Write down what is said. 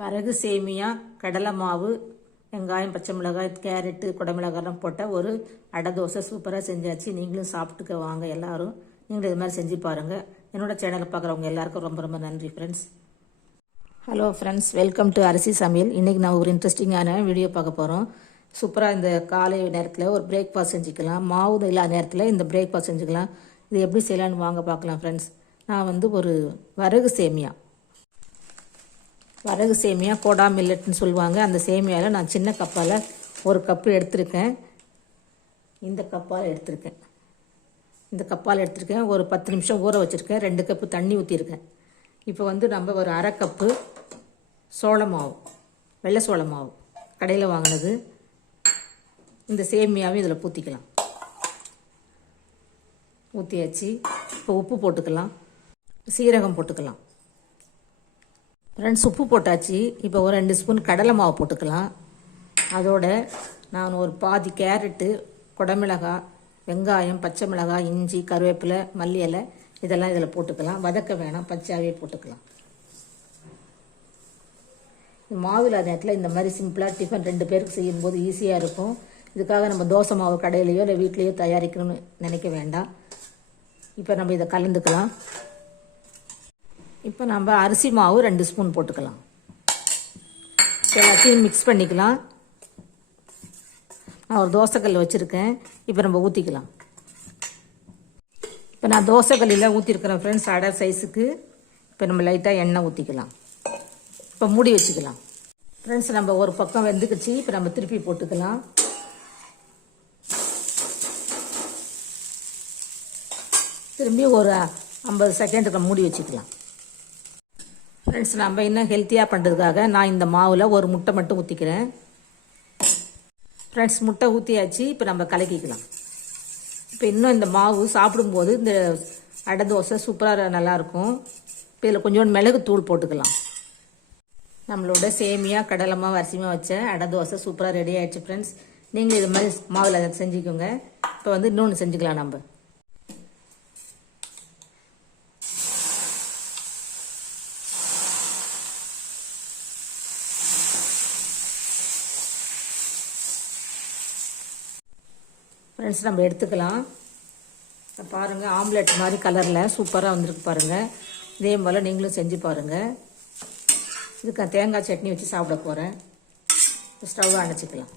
வரகு சேமியா கடலை மாவு வெங்காயம் பச்சை மிளகாய் கேரட்டு குடமிளகாய்லாம் போட்டால் ஒரு அடை தோசை சூப்பராக செஞ்சாச்சு. நீங்களும் சாப்பிட்டுக்க வாங்க எல்லாரும். நீங்களும் இது மாதிரி செஞ்சு பாருங்கள் என்னோடய சேனலை பார்க்குறவங்க எல்லாருக்கும் ரொம்ப ரொம்ப நன்றி friends hello friends welcome to அரிசி சமையல். இன்றைக்கி நான் ஒரு இன்ட்ரெஸ்டிங்கான வீடியோ பார்க்க போகிறோம் சூப்பராக இந்த காலை நேரத்தில் ஒரு பிரேக்ஃபாஸ்ட் செஞ்சுக்கலாம். மாவு இல்லாத நேரத்தில் இந்த பிரேக்ஃபாஸ்ட் செஞ்சுக்கலாம். இது எப்படி செய்யலாம்னு வாங்க பார்க்கலாம் ஃப்ரெண்ட்ஸ் நான் வந்து ஒரு வரகு சேமியா. வரகு சேமியா கோடா மில்லட்னு சொல்லுவாங்க. அந்த சேமியாவில் நான் சின்ன கப்பால் ஒரு கப்பு எடுத்திருக்கேன். இந்த கப்பால் எடுத்திருக்கேன். இந்த கப்பால் எடுத்திருக்கேன். ஒரு பத்து நிமிஷம் ஊற வச்சுருக்கேன். ரெண்டு கப்பு தண்ணி ஊற்றிருக்கேன் இப்போ வந்து நம்ம ஒரு அரை கப்பு சோள மாவு வெள்ளை சோள மாவு கடையில் வாங்கினது. இந்த சேமியாவையும் இதில் ஊற்றிக்கலாம் ஊற்றியாச்சு இப்போ உப்பு போட்டுக்கலாம். சீரகம் போட்டுக்கலாம். ஃப்ரெண்ட்ஸ் உப்பு போட்டாச்சு. இப்போ ஒரு ரெண்டு ஸ்பூன் கடலை மாவு போட்டுக்கலாம். அதோட நான் ஒரு பாதி கேரட்டு குடமிளகாய் வெங்காயம் பச்சை மிளகாய் இஞ்சி கருவேப்பிலை மல்லி இலை இதெல்லாம் இதில் போட்டுக்கலாம். வதக்க வேணாம் பச்சையாகவே போட்டுக்கலாம். மாவு நேரத்தில் இந்த மாதிரி சிம்பிளாக டிஃபன் ரெண்டு பேருக்கு செய்யும்போது ஈஸியாக இருக்கும். இதுக்காக நம்ம தோசை மாவு கடையிலையோ இல்லை வீட்லேயோ தயாரிக்கணும்னு நினைக்க வேண்டாம். இப்போ நம்ம இதை கலந்துக்கலாம். இப்போ நம்ம அரிசி மாவு ரெண்டு ஸ்பூன் போட்டுக்கலாம். எல்லாத்தையும் மிக்ஸ் பண்ணிக்கலாம். நான் ஒரு தோசைக்கல் வச்சுருக்கேன். இப்போ நம்ம ஊற்றிக்கலாம் இப்போ நான் தோசைக்கல்லில் ஊற்றிருக்கிறேன் ஃப்ரெண்ட்ஸ் அடை சைஸுக்கு இப்போ நம்ம லைட்டாக எண்ணெய் ஊற்றிக்கலாம் இப்போ மூடி வச்சுக்கலாம். ஃப்ரெண்ட்ஸ் நம்ம ஒரு பக்கம் வெந்துக்குச்சு. இப்போ நம்ம திருப்பி போட்டுக்கலாம். திரும்பி ஒரு ஐம்பது செகண்டுக்கு மூடி வச்சுக்கலாம். ஃப்ரெண்ட்ஸ் நம்ம இன்னும் ஹெல்த்தியாக பண்ணுறதுக்காக நான் இந்த மாவில் ஒரு முட்டை மட்டும் ஊற்றிக்கிறேன் ஃப்ரெண்ட்ஸ் முட்டை ஊற்றியாச்சு இப்போ நம்ம கலக்கிக்கலாம். இப்போ இன்னும் இந்த மாவு சாப்பிடும்போது இந்த அடை தோசை சூப்பராக நல்லாயிருக்கும். இப்போ இதில் கொஞ்சோண்டு மிளகு தூள் போட்டுக்கலாம். நம்மளோட சேமியா கடலமாக மாவு அரிசிமா வச்ச அடை தோசை சூப்பராக ரெடி ஆகிடுச்சு ஃப்ரெண்ட்ஸ் நீங்கள் இது மாதிரி மாவில் செஞ்சுக்கோங்க. இப்போ வந்து இன்னொன்று செஞ்சுக்கலாம் நம்ம. ஃப்ரெண்ட்ஸ் நம்ம எடுத்துக்கலாம். பாருங்கள் ஆம்லெட் மாதிரி கலரில் சூப்பராக வந்திருக்கு பாருங்கள் இதே போல் நீங்களும் செஞ்சு பாருங்கள் இதுக்கு தேங்காய் சட்னி வச்சு சாப்பிட போகிறேன் ஸ்டவ் அணைச்சிக்கலாம்.